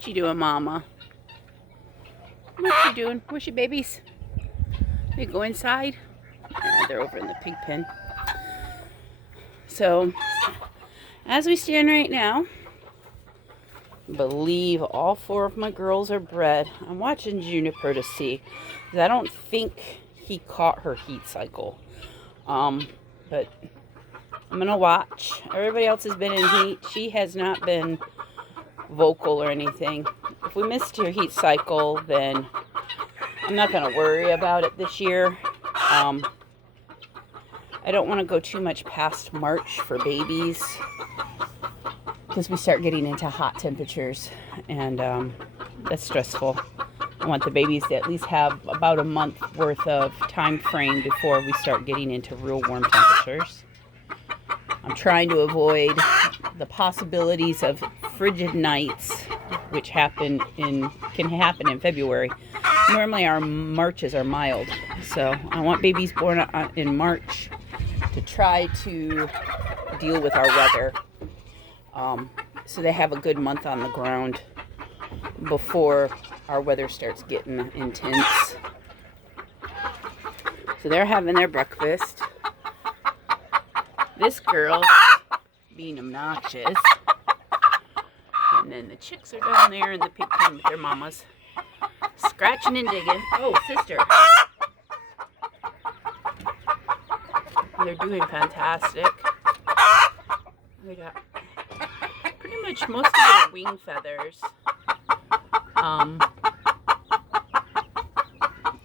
What you doing, Mama? What you doing? Where's your babies? They go inside. They're over in the pig pen. So, as we stand right now, I believe all 4 of my girls are bred. I'm watching Juniper to see, because I don't think he caught her heat cycle. But I'm gonna watch. Everybody else has been in heat. She has not been vocal or anything. If we missed her heat cycle, then I'm not gonna worry about it this year. I don't want to go too much past March for babies, because we start getting into hot temperatures, and that's stressful. I want the babies to at least have about a month worth of time frame before we start getting into real warm temperatures. I'm trying to avoid the possibilities of frigid nights, which can happen in February. Normally our Marches are mild, so I want babies born in March to try to deal with our weather, so they have a good month on the ground before our weather starts getting intense. So they're having their breakfast. This girl being obnoxious. And then the chicks are down there in the pig pen with their mamas, scratching and digging. Oh, sister. They're doing fantastic. They got pretty much most of their wing feathers.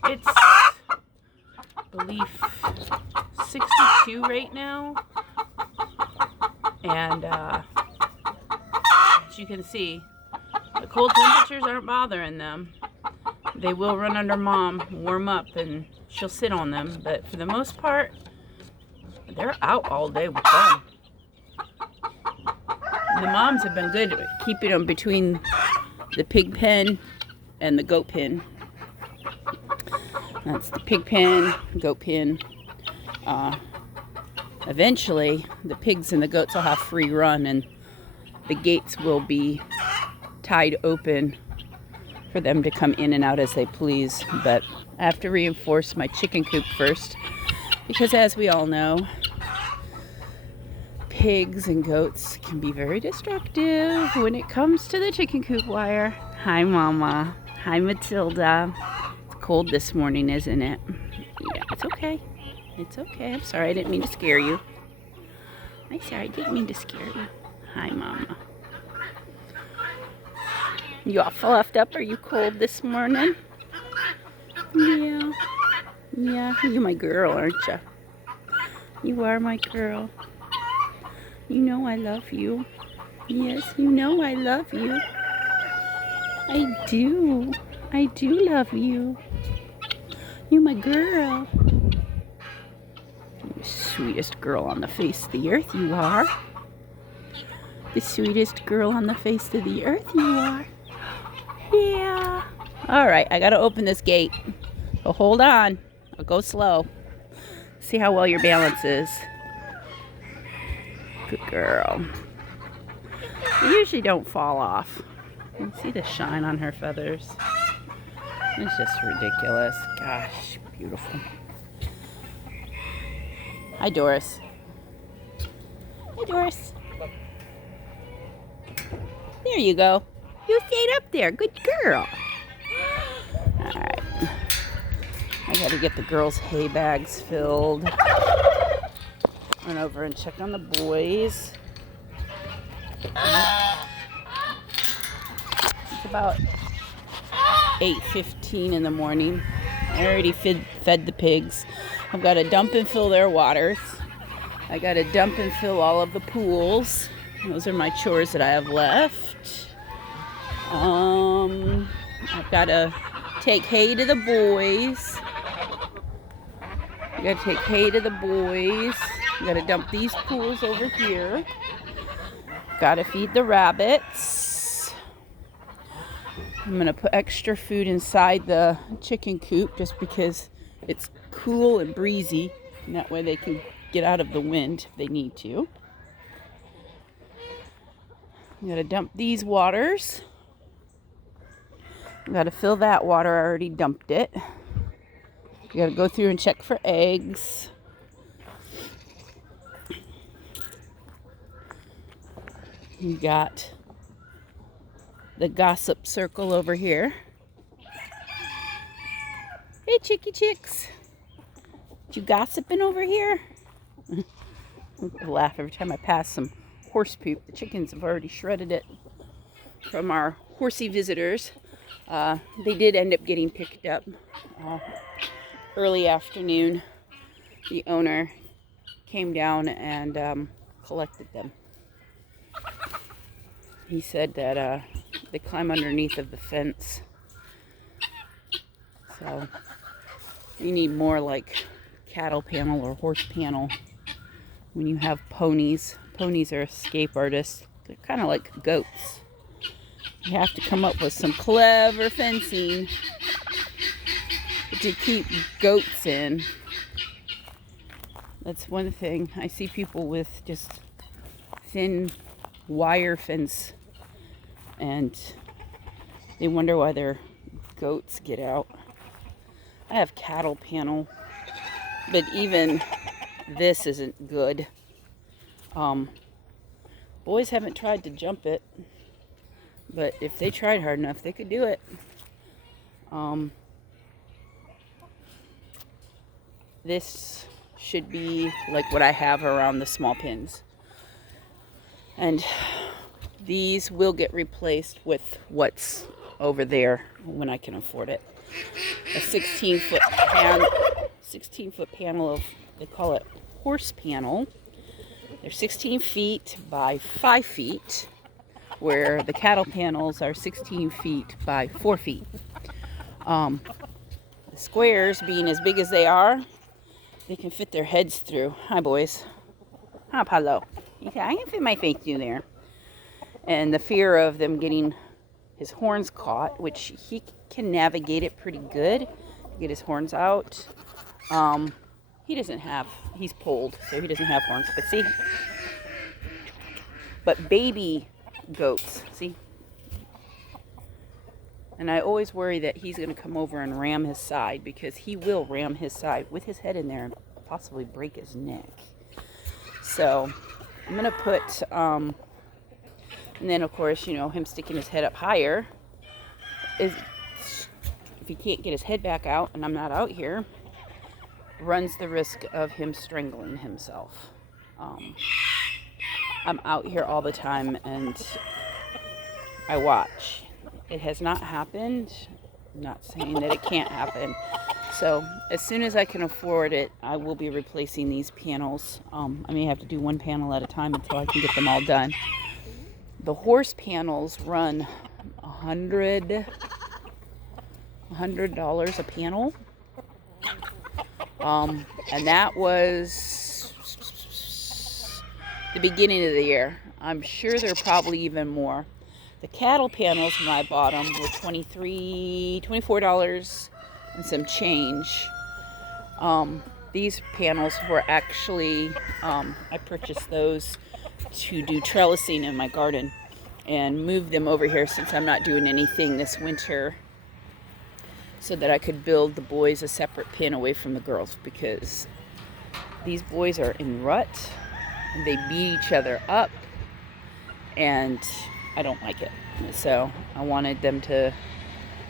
It's, I believe, 62 right now. And as you can see, the cold temperatures aren't bothering them. They will run under mom, warm up, and she'll sit on them. But for the most part, they're out all day with them. The moms have been good at keeping them between the pig pen and the goat pen. That's the pig pen, goat pen. Eventually, the pigs and the goats will have free run, and the gates will be tied open for them to come in and out as they please. But I have to reinforce my chicken coop first, because as we all know, pigs and goats can be very destructive when it comes to the chicken coop wire. Hi, Mama. Hi, Matilda. It's cold this morning, isn't it? Yeah, it's okay. It's okay. I'm sorry. I didn't mean to scare you. I'm sorry. I didn't mean to scare you. Hi, Mama. You all fluffed up? Are you cold this morning? Yeah. Yeah. You're my girl, aren't you? You are my girl. You know I love you. Yes, you know I love you. I do. I do love you. You're my girl. You're the sweetest girl on the face of the earth, you are. The sweetest girl on the face of the earth, you are. Yeah. All right, I gotta open this gate. So hold on. I'll go slow. See how well your balance is. Good girl. They usually don't fall off. You can see the shine on her feathers. It's just ridiculous. Gosh, beautiful. Hi, Doris. Hi, Doris. There you go. You stayed up there. Good girl. All right. I gotta get the girls' hay bags filled. Run over and check on the boys. It's about 8:15 in the morning. I already fed the pigs. I've got to dump and fill their waters. I got to dump and fill all of the pools. Those are my chores that I have left. I've got to take hay to the boys. I got to take hay to the boys. I got to dump these pools over here. Got to feed the rabbits. I'm going to put extra food inside the chicken coop just because it's cool and breezy. And that way they can get out of the wind if they need to. I'm going to dump these waters. Got to fill that water. I already dumped it. You got to go through and check for eggs. You got the gossip circle over here. Hey, chickie chicks. You gossiping over here? I laugh every time I pass some horse poop. The chickens have already shredded it from our horsey visitors. They did end up getting picked up early afternoon. The owner came down and collected them. He said that they climb underneath of the fence. So you need more like cattle panel or horse panel when you have ponies. Ponies are escape artists. They're kind of like goats. You have to come up with some clever fencing to keep goats in. That's one thing. I see people with just thin wire fence and they wonder why their goats get out. I have cattle panel, but even this isn't good. Boys haven't tried to jump it, but if they tried hard enough, they could do it. This should be like what I have around the small pins. And these will get replaced with what's over there when I can afford it. A 16-foot panel of, they call it horse panel. They're 16 feet by 5 feet, where the cattle panels are 16 feet by 4 feet. The squares, being as big as they are, they can fit their heads through. Hi, boys. Hi, Paulo. I can fit my face through there. And the fear of them getting his horns caught, which he can navigate it pretty good, get his horns out. He doesn't have, he's polled, so he doesn't have horns. But see, but baby goats, see? And I always worry that he's going to come over and ram his side, because he will ram his side with his head in there and possibly break his neck. So I'm going to put, and then of course, you know, him sticking his head up higher is, if he can't get his head back out and I'm not out here, runs the risk of him strangling himself. I'm out here all the time and I watch. It has not happened. I'm not saying that it can't happen. So as soon as I can afford it, I will be replacing these panels. I may have to do one panel at a time until I can get them all done. The horse panels run $100 a panel. And that was the beginning of the year. I'm sure they're probably even more. The cattle panels when I bought them were $24 and some change. These panels were actually, I purchased those to do trellising in my garden and moved them over here since I'm not doing anything this winter, so that I could build the boys a separate pen away from the girls, because these boys are in rut and they beat each other up and I don't like it. So I wanted them to,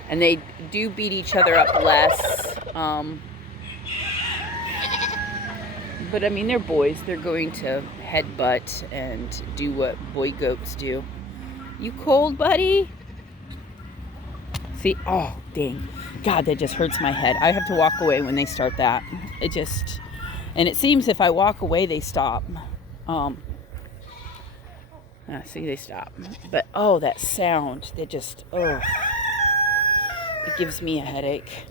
and they do beat each other up less. But I mean, they're boys. They're going to headbutt and do what boy goats do. You cold, buddy? See, oh, dang. God, that just hurts my head. I have to walk away when they start that. It just, and it seems if I walk away, they stop. See, they stop. But, oh, that sound, they just, oh, it gives me a headache.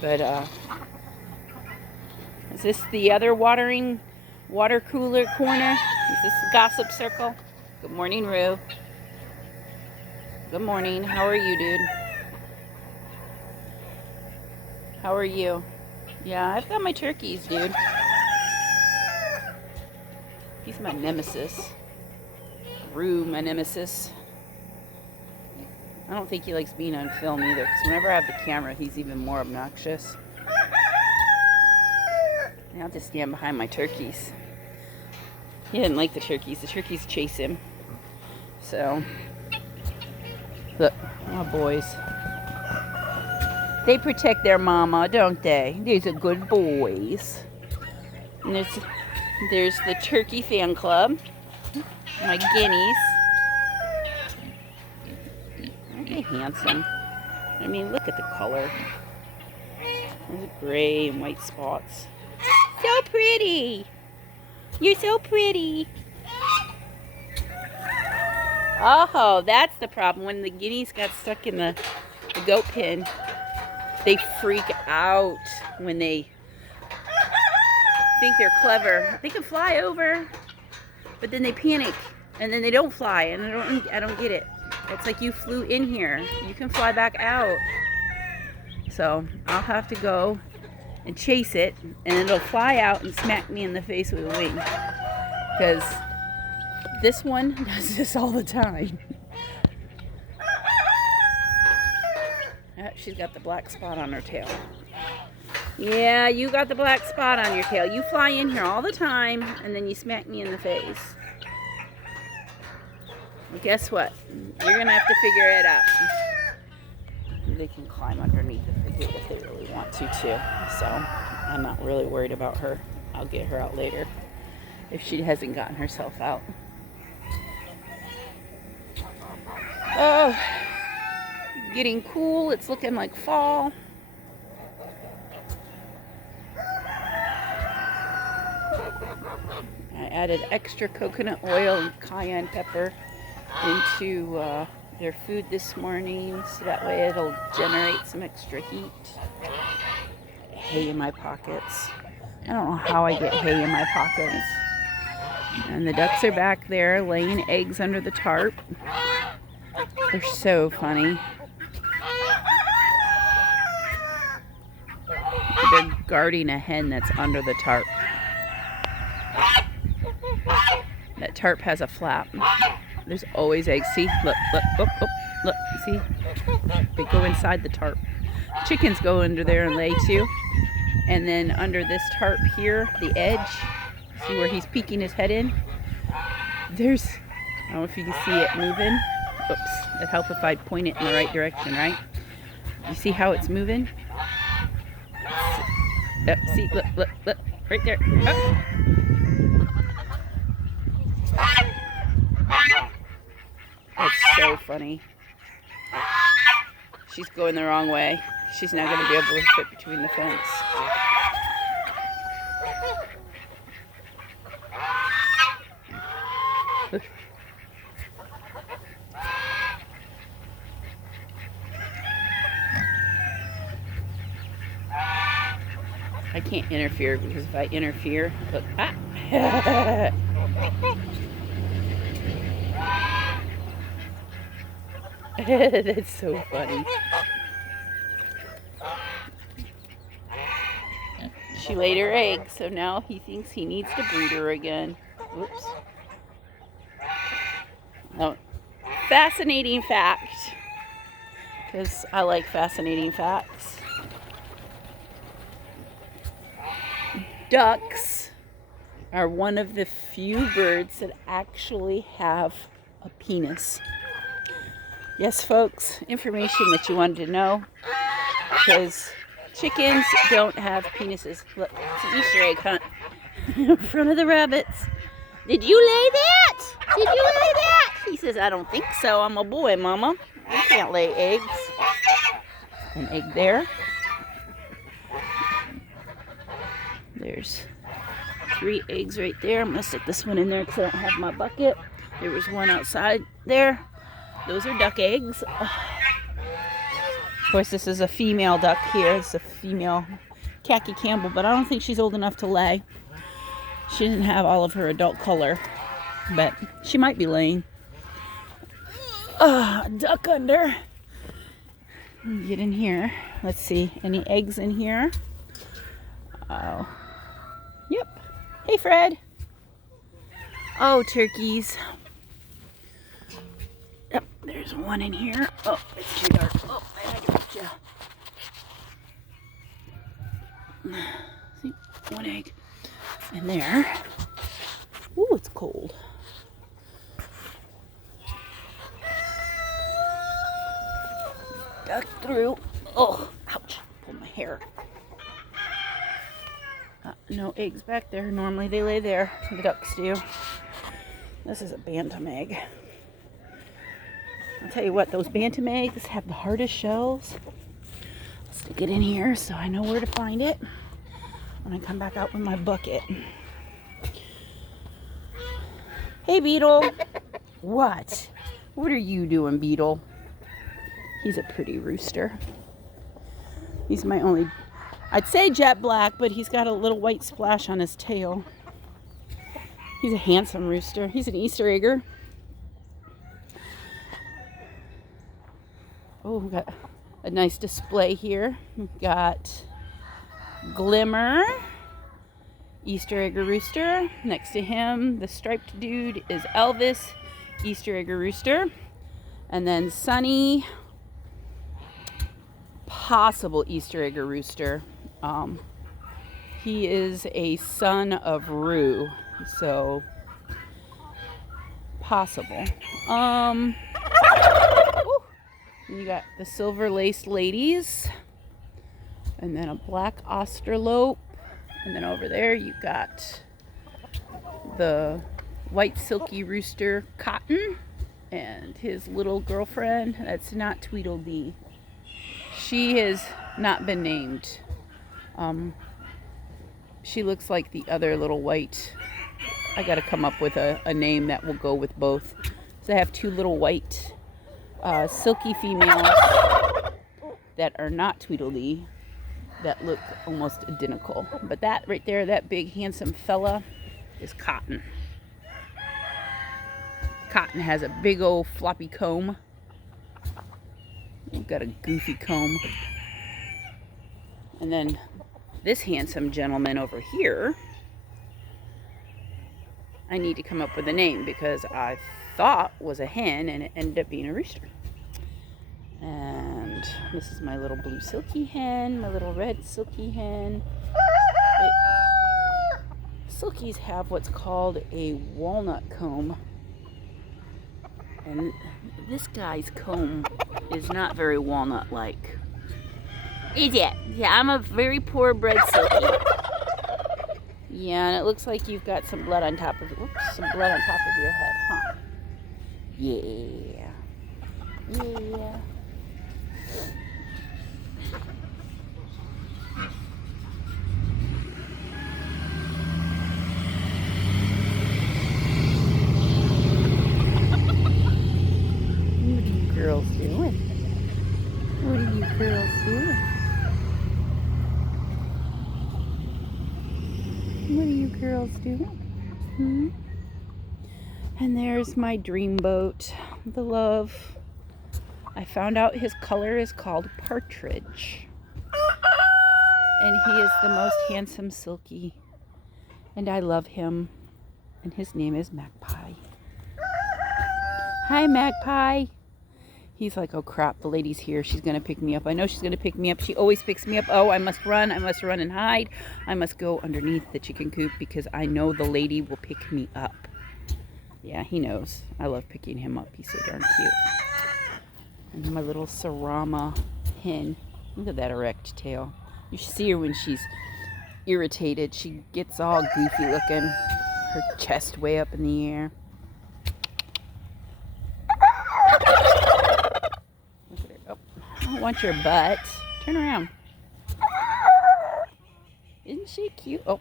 But, is this the other water cooler corner? Is this the gossip circle? Good morning, Rue. Good morning. How are you, dude? How are you? Yeah, I've got my turkeys, dude. He's my nemesis. Rue, my nemesis. I don't think he likes being on film either, because whenever I have the camera, he's even more obnoxious. And I'll just stand behind my turkeys. He didn't like the turkeys. The turkeys chase him. So, look, my boys. They protect their mama, don't they? These are good boys. And there's the turkey fan club. My guineas. Aren't they handsome? I mean, look at the color. There's gray and white spots. So pretty. You're so pretty. Oh, that's the problem. When the guineas got stuck in the goat pen, they freak out when they think they're clever. They can fly over, but then they panic, and then they don't fly, and I don't get it. It's like you flew in here. You can fly back out. So I'll have to go and chase it, and it'll fly out and smack me in the face with a wing. Because this one does this all the time. She's got the black spot on her tail. Yeah, you got the black spot on your tail. You fly in here all the time, and then you smack me in the face. Well, guess what? You're going to have to figure it out. They can climb underneath if they really want to, too. So, I'm not really worried about her. I'll get her out later if she hasn't gotten herself out. Oh, getting cool. It's looking like fall. I added extra coconut oil and cayenne pepper into their food this morning, so that way it'll generate some extra heat. Hay in my pockets. I don't know how I get hay in my pockets. And the ducks are back there laying eggs under the tarp. They're so funny. They're guarding a hen that's under the tarp. That tarp has a flap. There's always eggs. See? Look, look, look, look, look. See? They go inside the tarp. Chickens go under there and lay too. And then under this tarp here, the edge, see where he's peeking his head in? There's, I don't know if you can see it moving. Oops, it'd help if I point it in the right direction, right? You see how it's moving? Yep, see, look, look, look, right there. Oh. That's so funny. She's going the wrong way. She's not going to be able to fit between the fence. I can't interfere because if I interfere, look, ah. That's so funny. She laid her egg, so now he thinks he needs to breed her again. Whoops. Oh, fascinating fact, because I like fascinating facts. Ducks are one of the few birds that actually have a penis. Yes, folks, information that you wanted to know, because chickens don't have penises. Look, it's an Easter egg hunt in front of the rabbits. Did you lay that? Did you lay that? He says, I don't think so. I'm a boy, Mama. I can't lay eggs. An egg there. There's 3 eggs right there. I'm going to stick this one in there because I don't have my bucket. There was one outside there. Those are duck eggs. Of course, this is a female duck here. It's a female Khaki Campbell, but I don't think she's old enough to lay. She didn't have all of her adult color, but she might be laying. Duck under. Get in here. Let's see. Any eggs in here? Oh. Yep. Hey, Fred. Oh, turkeys. There's one in here. Oh, it's too dark. Oh, I dropped you. See, one egg in there. Ooh, it's cold. Duck through. Oh, ouch. Pulled my hair. No eggs back there. Normally they lay there. The ducks do. This is a bantam egg. I'll tell you what, those bantam eggs have the hardest shells. I'll stick it in here so I know where to find it when I come back out with my bucket. Hey, Beetle. What? What are you doing, Beetle? He's a pretty rooster. He's my only, I'd say jet black, but he's got a little white splash on his tail. He's a handsome rooster. He's an Easter egger. Oh, we got a nice display here. We've got Glimmer, Easter egger rooster. Next to him, the striped dude is Elvis, Easter egger rooster. And then Sunny, possible Easter egger rooster. He is a son of Rue, so possible. You got the silver laced ladies, and then a black Australope, and then over there you got the white silky rooster Cotton and his little girlfriend. That's not Tweedledee. She has not been named. She looks like the other little white. I gotta come up with a name that will go with both. So I have two little white silky females that are not Tweedledee that look almost identical. But that right there, that big handsome fella is Cotton. Cotton has a big old floppy comb. We've got a goofy comb. And then this handsome gentleman over here, I need to come up with a name because I thought was a hen and it ended up being a rooster. And this is my little blue silky hen, my little red silky hen. Silkies have what's called a walnut comb. And this guy's comb is not very walnut-like. Is it? Yeah, I'm a very poor bred silky. Yeah, and it looks like you've got some blood on top of some blood on top of your head, huh? Yeah. Yeah. What are you girls doing? What are you girls doing? What are you girls doing? And there's my dreamboat, the love. I found out his color is called Partridge. And he is the most handsome silky. And I love him. And his name is Magpie. Hi, Magpie. He's like, oh crap, the lady's here. She's going to pick me up. I know she's going to pick me up. She always picks me up. Oh, I must run and hide. I must go underneath the chicken coop because I know the lady will pick me up. Yeah, he knows. I love picking him up. He's so darn cute. And my little Sarama hen. Look at that erect tail. You should see her when she's irritated. She gets all goofy looking. Her chest way up in the air. Look at her. Oh, I don't want your butt. Turn around. Isn't she cute? Oh,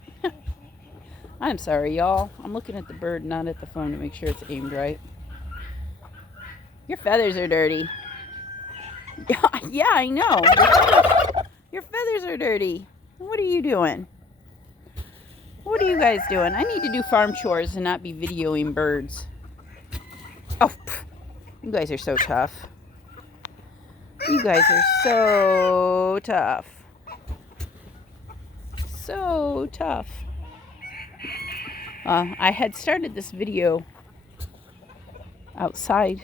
I'm sorry, y'all. I'm looking at the bird, not at the phone to make sure it's aimed right. Your feathers are dirty. Yeah, I know. Your feathers are dirty. What are you doing? What are you guys doing? I need to do farm chores and not be videoing birds. Oh, you guys are so tough. You guys are so tough. So tough. I had started this video outside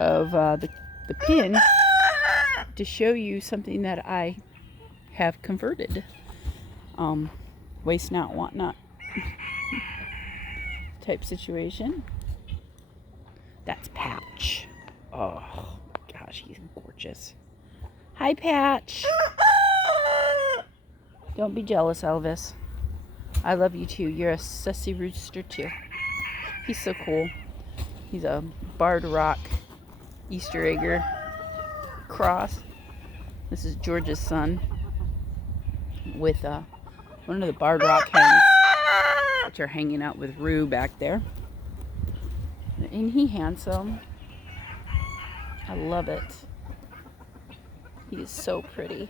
of the pin to show you something that I have converted. Waste not, want not type situation. That's Patch. Oh gosh, he's gorgeous. Hi, Patch. Don't be jealous, Elvis. I love you too. You're a sussy rooster too. He's so cool. He's a barred rock Easter egger cross. This is George's son with one of the barred rock hens, which are hanging out with Rue back there. Ain't he handsome? I love it. He is so pretty.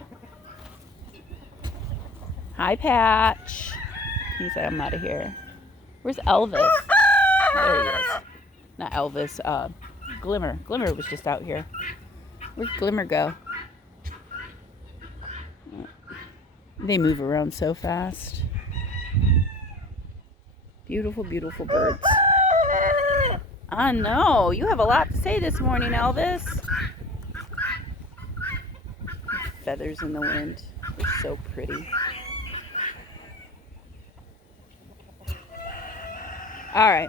Hi, Patch. He's like, I'm out of here. Where's Elvis? There he is. Not Elvis, Glimmer. Glimmer was just out here. Where'd Glimmer go? They move around so fast. Beautiful, beautiful birds. I know. You have a lot to say this morning, Elvis. Feathers in the wind. They're so pretty. All right.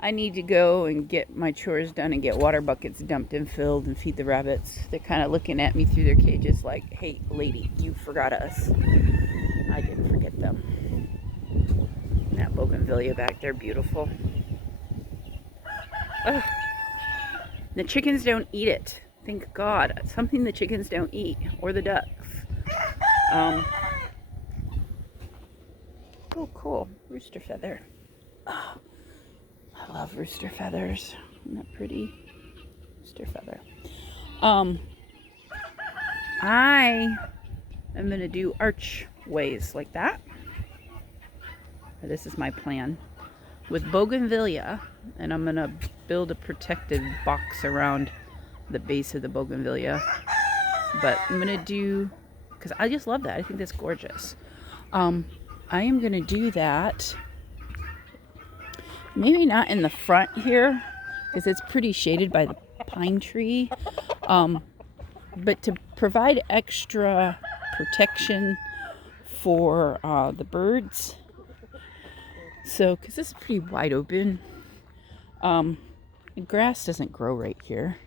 I need to go and get my chores done and get water buckets dumped and filled and feed the rabbits. They're kind of looking at me through their cages like, hey, lady, you forgot us. I didn't forget them. That bougainvillea back there, beautiful. Ugh. The chickens don't eat it. Thank God. Something the chickens don't eat. Or the ducks. Oh, cool. Rooster feather. Oh, I love rooster feathers. Isn't that pretty? Rooster feather. I am going to do archways like that. This is my plan. With bougainvillea, and I'm going to build a protected box around the base of the bougainvillea. But I'm going to do, because I just love that. I think that's gorgeous. I am going to do that. Maybe not in the front here, because it's pretty shaded by the pine tree. But to provide extra protection for the birds. So, because this is pretty wide open. Grass doesn't grow right here.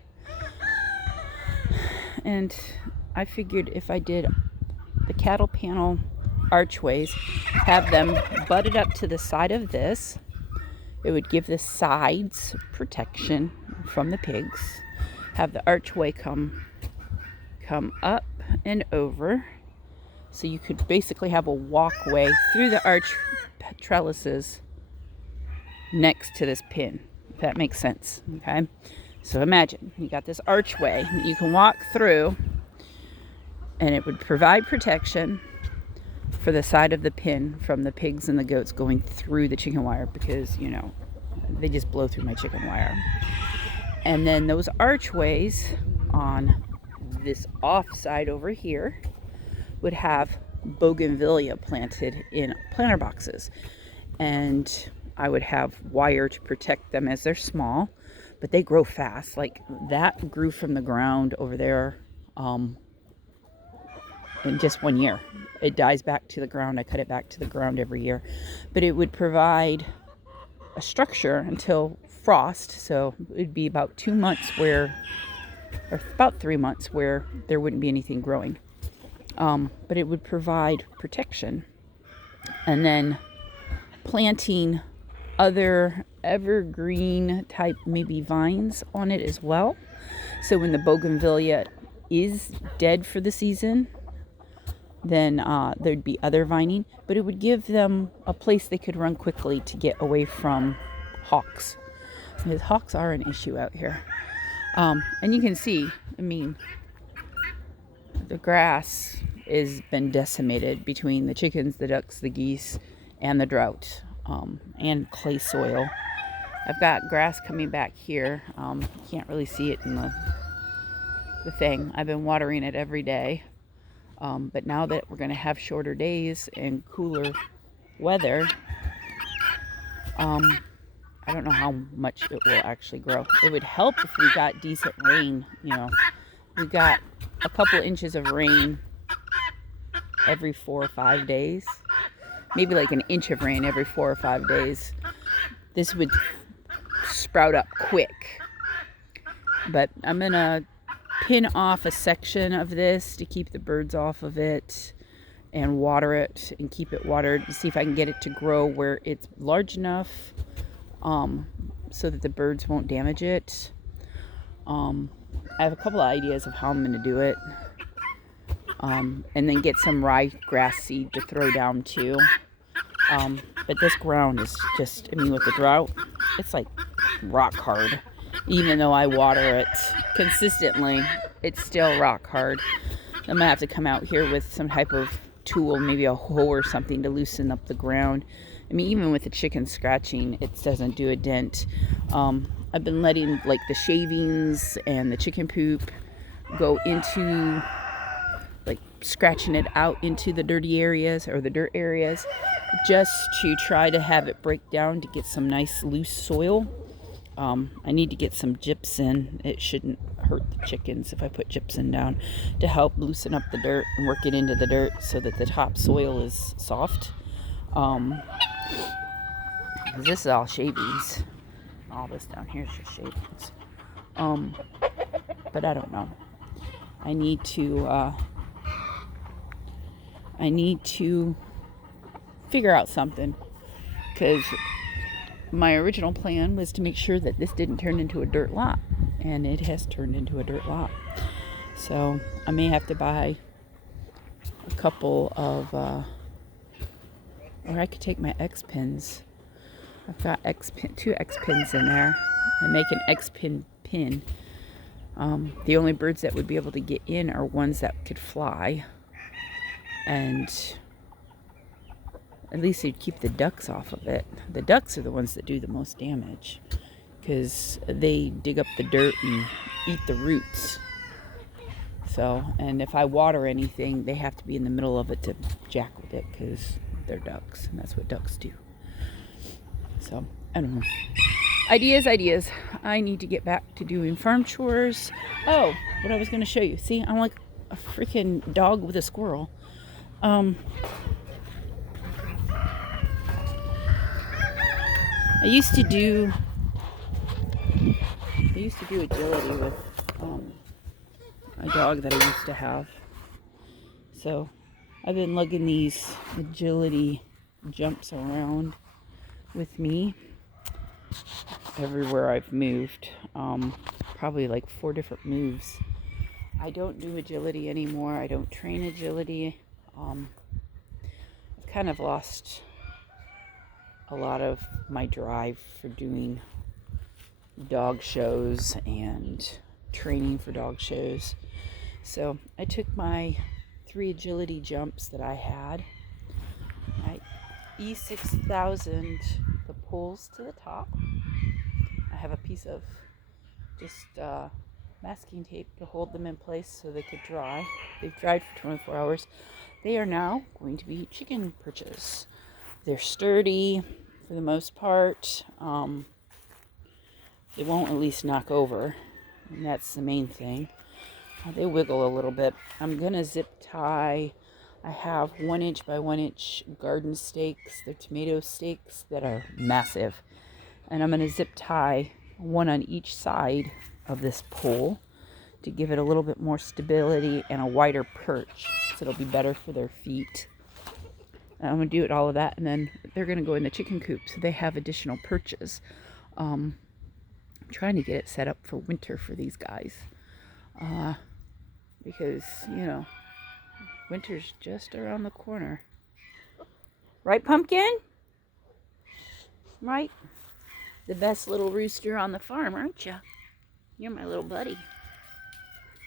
And I figured if I did the cattle panel archways, have them butted up to the side of this, it would give the sides protection from the pigs. Have the archway come up and over. So you could basically have a walkway through the arch trellises next to this pin, if that makes sense. Okay. So imagine you got this archway that you can walk through, and it would provide protection for the side of the pin from the pigs and the goats going through the chicken wire, because, you know, they just blow through my chicken wire. And then those archways on this off side over here would have bougainvillea planted in planter boxes. And I would have wire to protect them as they're small, but they grow fast. Like that grew from the ground over there in just 1 year. It dies back to the ground. I cut it back to the ground every year. But it would provide a structure until frost. So it would be about 2 months or about 3 months where there wouldn't be anything growing. But it would provide protection. And then planting other evergreen type maybe vines on it as well. So when the bougainvillea is dead for the season, then there'd be other vining, but it would give them a place they could run quickly to get away from hawks. Because hawks are an issue out here. And you can see, I mean, the grass has been decimated between the chickens, the ducks, the geese, and the drought, and clay soil. I've got grass coming back here. Can't really see it in the thing. I've been watering it every day. But now that we're going to have shorter days and cooler weather, I I don't know how much it will actually grow. It would help if we got decent rain, you know. We got a couple inches of rain every 4 or 5 days. Maybe like an inch of rain every 4 or 5 days. This would sprout up quick. But I'm going to pin off a section of this to keep the birds off of it and water it and keep it watered to see if I can get it to grow where it's large enough so that the birds won't damage it. I have a couple of ideas of how I'm going to do it. And then get some ryegrass seed to throw down too. But this ground is just, I mean, with the drought, it's like rock hard. Even though I water it consistently, it's still rock hard. I'm gonna have to come out here with some type of tool, maybe a hoe or something, to loosen up the ground. I mean, even with the chicken scratching, it doesn't do a dent. I've been letting like the shavings and the chicken poop go into, like scratching it out into the dirty areas or the dirt areas, just to try to have it break down to get some nice loose soil. I need to get some gypsum. It shouldn't hurt the chickens if I put gypsum down to help loosen up the dirt and work it into the dirt so that the top soil is soft. This is all shavings. All this down here is just shavings. But I don't know. I need to figure out something, because my original plan was to make sure that this didn't turn into a dirt lot, and it has turned into a dirt lot. So I may have to buy a couple of, or I could take my X pins. I've got two X pins in there, and make an X pin pin. The only birds that would be able to get in are ones that could fly, and at least you'd keep the ducks off of it. The ducks are the ones that do the most damage, because they dig up the dirt and eat the roots. So, and if I water anything, they have to be in the middle of it to jack with it, because they're ducks, and that's what ducks do. So, I don't know. Ideas. I need to get back to doing farm chores. Oh, what I was going to show you. See, I'm like a freaking dog with a squirrel. I used to do agility with a dog that I used to have. So I've been lugging these agility jumps around with me everywhere I've moved. Probably like 4 different moves. I don't do agility anymore. I don't train agility. I've kind of lost a lot of my drive for doing dog shows and training for dog shows. So I took my 3 agility jumps that I had. I E6000 the poles to the top. I have a piece of just masking tape to hold them in place so they could dry. They've dried for 24 hours. They are now going to be chicken perches. They're sturdy for the most part. They won't at least knock over, and that's the main thing. They wiggle a little bit. I'm gonna zip tie. I have 1 inch by 1 inch garden stakes. They're tomato stakes that are massive, and I'm gonna zip tie one on each side of this pole to give it a little bit more stability and a wider perch, so it'll be better for their feet. I'm going to do it all of that, and then they're going to go in the chicken coop, so they have additional perches. I'm trying to get it set up for winter for these guys, because, you know, winter's just around the corner. Right, Pumpkin? Right? The best little rooster on the farm, aren't you? You're my little buddy.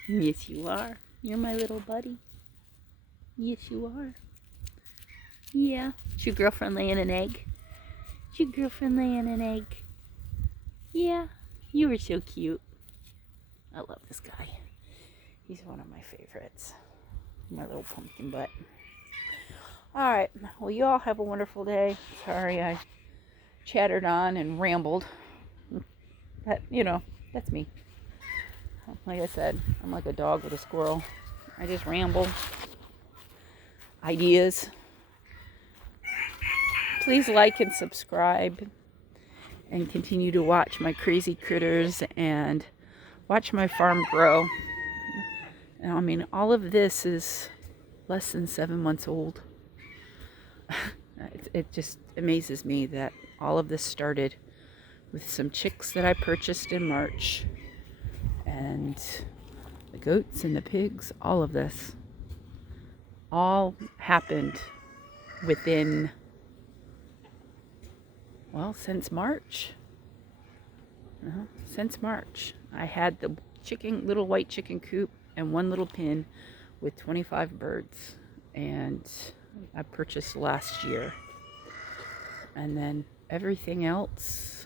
Yes, you are. You're my little buddy. Yes, you are. Yeah. Is your girlfriend laying an egg? Is your girlfriend laying an egg? Yeah. You were so cute. I love this guy. He's one of my favorites. My little pumpkin butt. Alright. Well, you all have a wonderful day. Sorry I chattered on and rambled. But, you know, that's me. Like I said, I'm like a dog with a squirrel. I just ramble. Ideas. Please like and subscribe and continue to watch my crazy critters and watch my farm grow. And I mean, all of this is less than 7 months old. It just amazes me that all of this started with some chicks that I purchased in March, and the goats and the pigs. All of this all happened within, well, since March. Since March. I had the little white chicken coop and one little pen with 25 birds, and I purchased last year. And then everything else,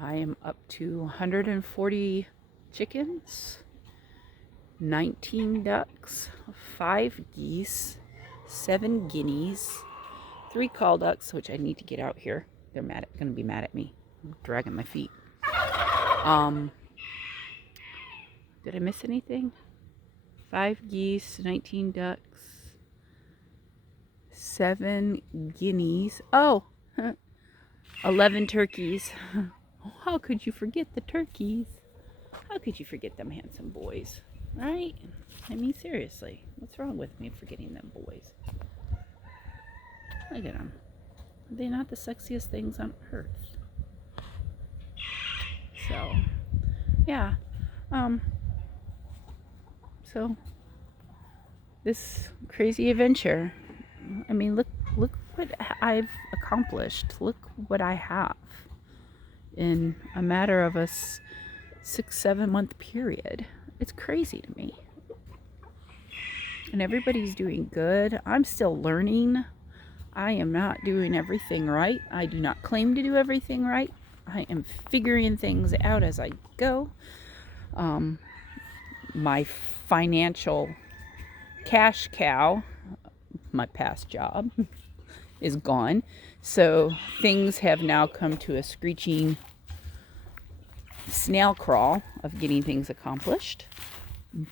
I am up to 140 chickens, 19 ducks, 5 geese, 7 guineas, 3 call ducks, which I need to get out here. They're gonna be mad at me. I'm dragging my feet. Did I miss anything? 5 geese, 19 ducks, 7 guineas. Oh, 11 turkeys. How could you forget the turkeys? How could you forget them handsome boys? Right? I mean, seriously. What's wrong with me forgetting them boys? Look at them. Are they not the sexiest things on earth? So, yeah. So, this crazy adventure. I mean, look what I've accomplished. Look what I have in a matter of a 6-7 month period. It's crazy to me. And everybody's doing good. I'm still learning. I am not doing everything right. I do not claim to do everything right. I am figuring things out as I go. My financial cash cow, my past job, is gone. So things have now come to a screeching snail crawl of getting things accomplished.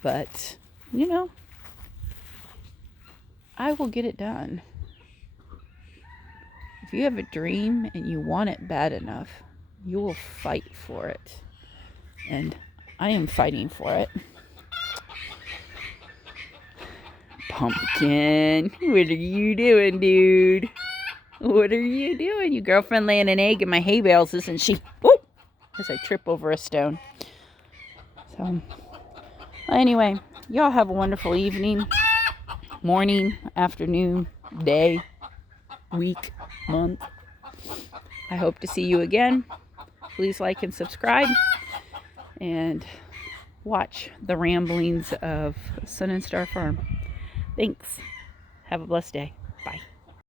But, you know, I will get it done. If you have a dream and you want it bad enough, you will fight for it. And I am fighting for it. Pumpkin, what are you doing, dude? What are you doing? Your girlfriend laying an egg in my hay bales, isn't she? Whoop! As I trip over a stone. So, anyway, y'all have a wonderful evening, morning, afternoon, day, week, month. I hope to see you again. Please like and subscribe, and watch the ramblings of Sun and Star Farm. Thanks. Have a blessed day. Bye.